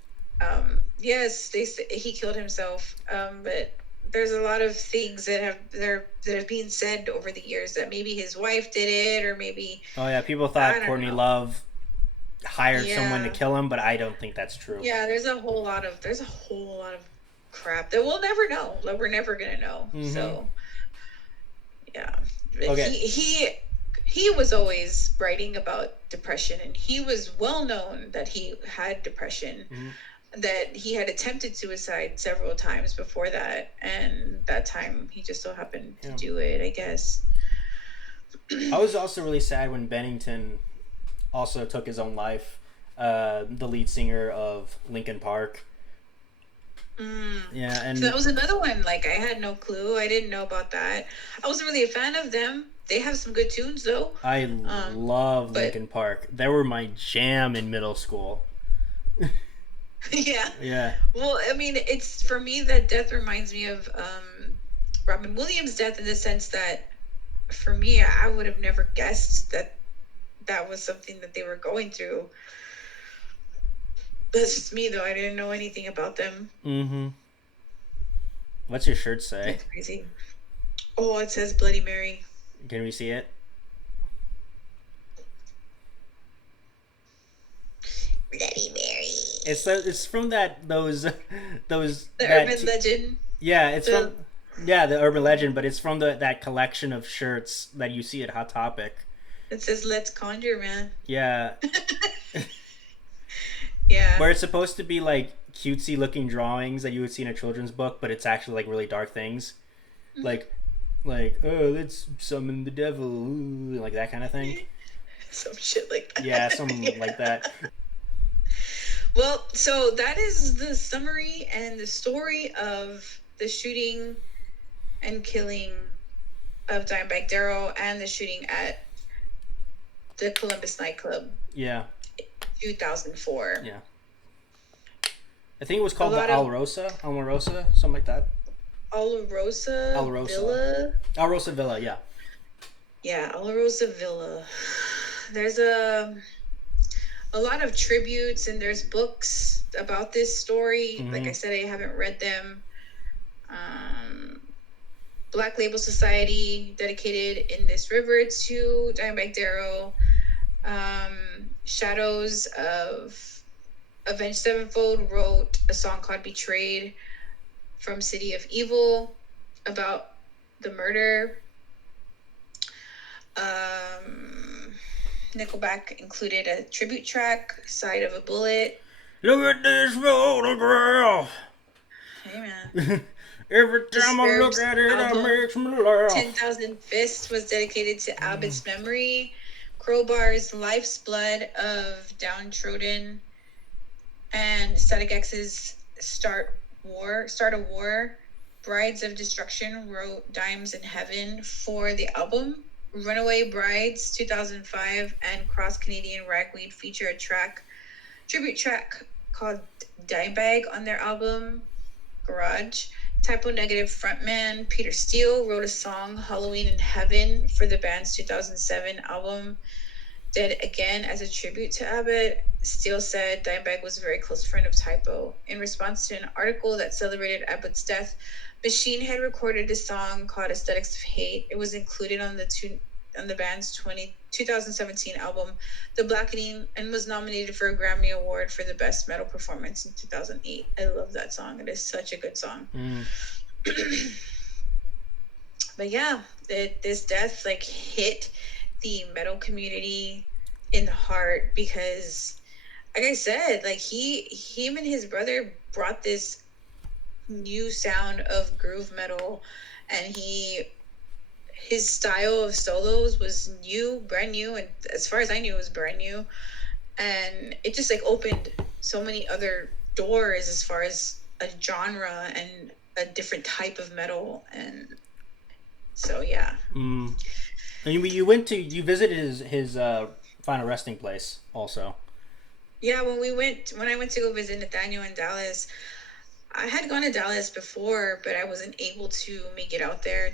Yes, he killed himself, but there's a lot of things that are being said over the years that maybe his wife did it, or maybe. Oh yeah, people thought Courtney Love hired someone to kill him, but I don't think that's true. Yeah, there's a whole lot of crap that we'll never know. That we're never gonna know. Mm-hmm. So yeah, okay. He was always writing about depression, and he was well known that he had depression. Mm-hmm. That he had attempted suicide several times before that, and that time he just so happened to do it, I guess. I was also really sad when Bennington also took his own life, the lead singer of Linkin Park. Yeah, and so that was another one. Like, I had no clue. I didn't know about that. I wasn't really a fan of them. They have some good tunes, though. I love Linkin Park. They were my jam in middle school. Yeah. Well, I mean, it's, for me, that death reminds me of Robin Williams' death, in the sense that, for me, I would have never guessed that was something that they were going through. That's just me, though. I didn't know anything about them. Mm-hmm. What's your shirt say? That's crazy. Oh, it says Bloody Mary. Can we see it? Bloody Mary. It's from those urban legend. Yeah, it's from the urban legend, but it's from that collection of shirts that you see at Hot Topic. It says "Let's Conjure, man." Yeah. Yeah. Where it's supposed to be like cutesy looking drawings that you would see in a children's book, but it's actually like really dark things, like oh, let's summon the devil, ooh, like that kind of thing. Some shit like that. Yeah, something like that. Well, so that is the summary and the story of the shooting and killing of Dimebag Derrell, and the shooting at the Columbus Nightclub. Yeah. 2004. Yeah. I think it was called the Alrosa, something like that. Alrosa Villa? Alrosa Villa, yeah. Yeah, Alrosa Villa. There's a lot of tributes, and there's books about this story. Mm-hmm. Like I said, I haven't read them. Black Label Society dedicated In This River to Dimebag Derrell. Shadows of Avenged Sevenfold wrote a song called Betrayed from City of Evil about the murder. Nickelback included a tribute track, Side of a Bullet. Look at this photograph. Hey, man. Every time I look Disturbed's at it, album, it makes me laugh. 10,000 Fists was dedicated to Abbott's memory. Crowbar's Life's Blood of Downtrodden. And Static X's Start a War. Brides of Destruction wrote Dimes in Heaven for the album. Runaway Brides 2005 and Cross Canadian Ragweed feature a tribute track called Dimebag on their album Garage. Typo Negative frontman Peter Steele wrote a song Halloween in Heaven for the band's 2007 album Dead Again as a tribute to Abbott. Steele said Dimebag was a very close friend of Typo. In response to an article that celebrated Abbott's death, Machine had recorded a song called Aesthetics of Hate. It was included on the band's 2017 album, The Blackening, and was nominated for a Grammy Award for the Best Metal Performance in 2008. I love that song. It is such a good song. But yeah, this death like hit the metal community in the heart because, like I said, like him and his brother brought this new sound of groove metal, and his style of solos was brand new, and as far as I knew, it was brand new, and it just like opened so many other doors as far as a genre and a different type of metal, and so yeah. And you visited his final resting place also. Yeah, when I went to go visit Nathaniel in Dallas, I had gone to Dallas before, but I wasn't able to make it out there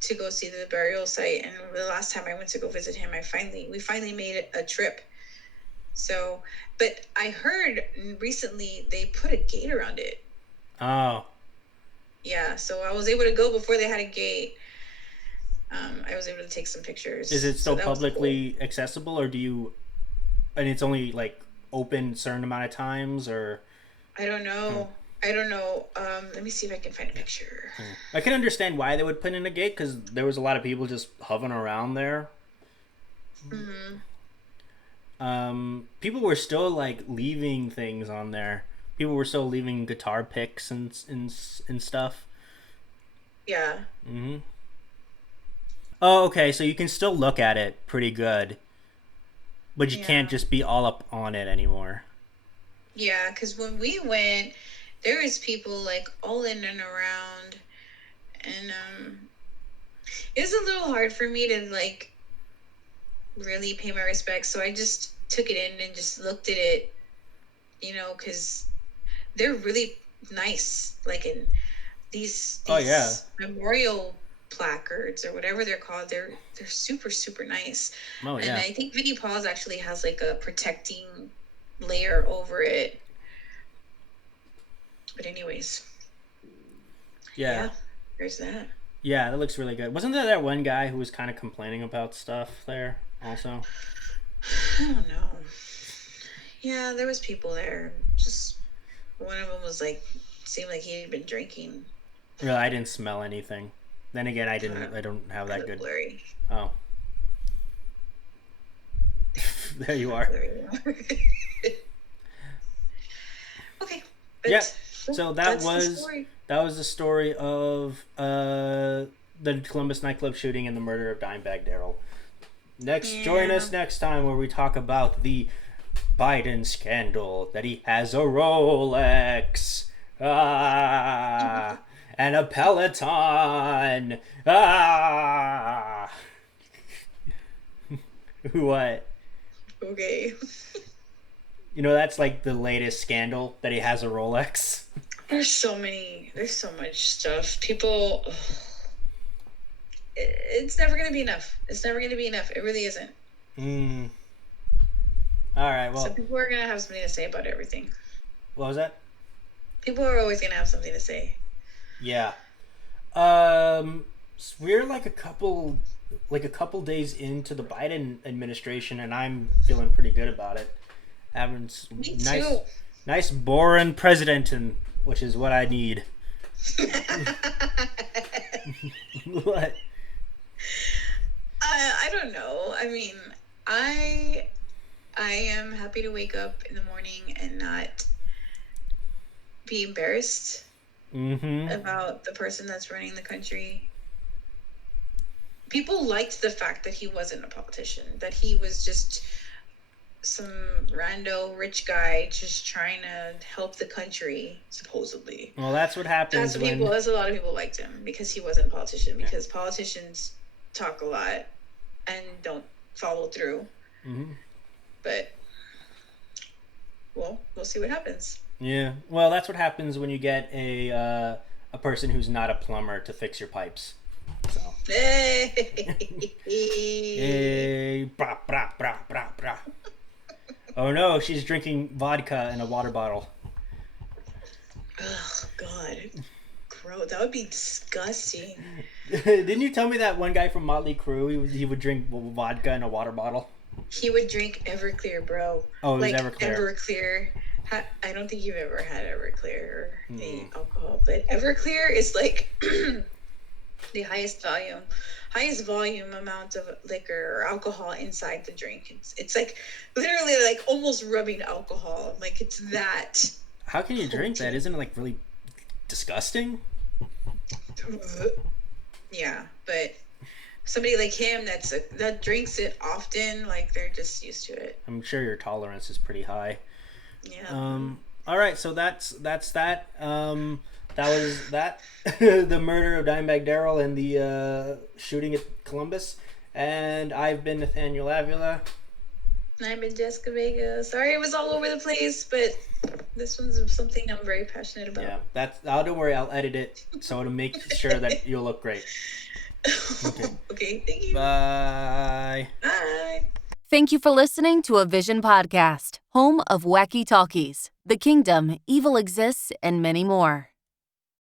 to go see the burial site. And the last time I went to go visit him, we finally made a trip. So, but I heard recently they put a gate around it. Oh. Yeah, so I was able to go before they had a gate. I was able to take some pictures. Is it still publicly accessible, or and it's only like open a certain amount of times, or? I don't know. Let me see if I can find a picture. I can understand why they would put in a gate, because there was a lot of people just hovering around there. People were still like leaving things on there. People were still leaving guitar picks and stuff. Yeah. Oh, okay. So you can still look at it pretty good, but you can't just be all up on it anymore. Yeah, because when we went, there was people like all in and around, and it was a little hard for me to like really pay my respects. So I just took it in and just looked at it, because they're really nice. Like in these memorial placards or whatever they're called, they're super, super nice. Oh yeah. And I think Vinnie Paul's actually has like a protecting layer over it. But anyways, yeah, there's that. Yeah, that looks really good. Wasn't there that one guy who was kind of complaining about stuff there also? I don't know. Yeah, there was people there. Just one of them was like, seemed like he had been drinking. Really, I didn't smell anything. Then again, I don't have that good. Blurry. Oh. There you are. Okay. Yeah. So that was the story of the Columbus Nightclub shooting and the murder of Dimebag Derrell. Join us next time where we talk about the Biden scandal, that he has a Rolex and a Peloton. What? Okay. That's like the latest scandal, that he has a Rolex. There's so much stuff. People, it's never going to be enough. It really isn't. All right, well. So people are going to have something to say about everything. What was that? People are always going to have something to say. Yeah. We're like a couple days into the Biden administration, and I'm feeling pretty good about it. Having nice boring president, which is what I need. What? I don't know. I mean, I am happy to wake up in the morning and not be embarrassed about the person that's running the country. People liked the fact that he wasn't a politician, that he was just some rando rich guy just trying to help the country, supposedly. Well, that's what happens That's a lot of people liked him because he wasn't a politician, because politicians talk a lot and don't follow through. But, well, we'll see what happens. Yeah. Well, that's what happens when you get a person who's not a plumber to fix your pipes. So. Hey. Bra, bra, bra, bra, bra. Oh no, she's drinking vodka in a water bottle. Oh, God. Gross. That would be disgusting. Didn't you tell me that one guy from Motley Crue, he would drink vodka in a water bottle? He would drink Everclear, bro. Oh, it was like Everclear. Everclear. I don't think you've ever had Everclear or the alcohol, but Everclear is like the highest volume amount of liquor or alcohol inside the drink. It's like literally like almost rubbing alcohol. Like it's that. How can you drink that? Isn't it like really disgusting? Yeah, but somebody like him that drinks it often, like they're just used to it. I'm sure your tolerance is pretty high. Yeah. All right, so that's that. That was that. The murder of Dimebag Derrell and the shooting at Columbus. And I've been Nathaniel Avila. I've been Jessica Vega. Sorry it was all over the place, but this one's something I'm very passionate about. Yeah, don't worry, I'll edit it so to make sure that you'll look great. Okay. Okay, thank you. Bye. Bye. Thank you for listening to a Vision podcast, home of wacky talkies, The Kingdom, Evil Exists, and many more.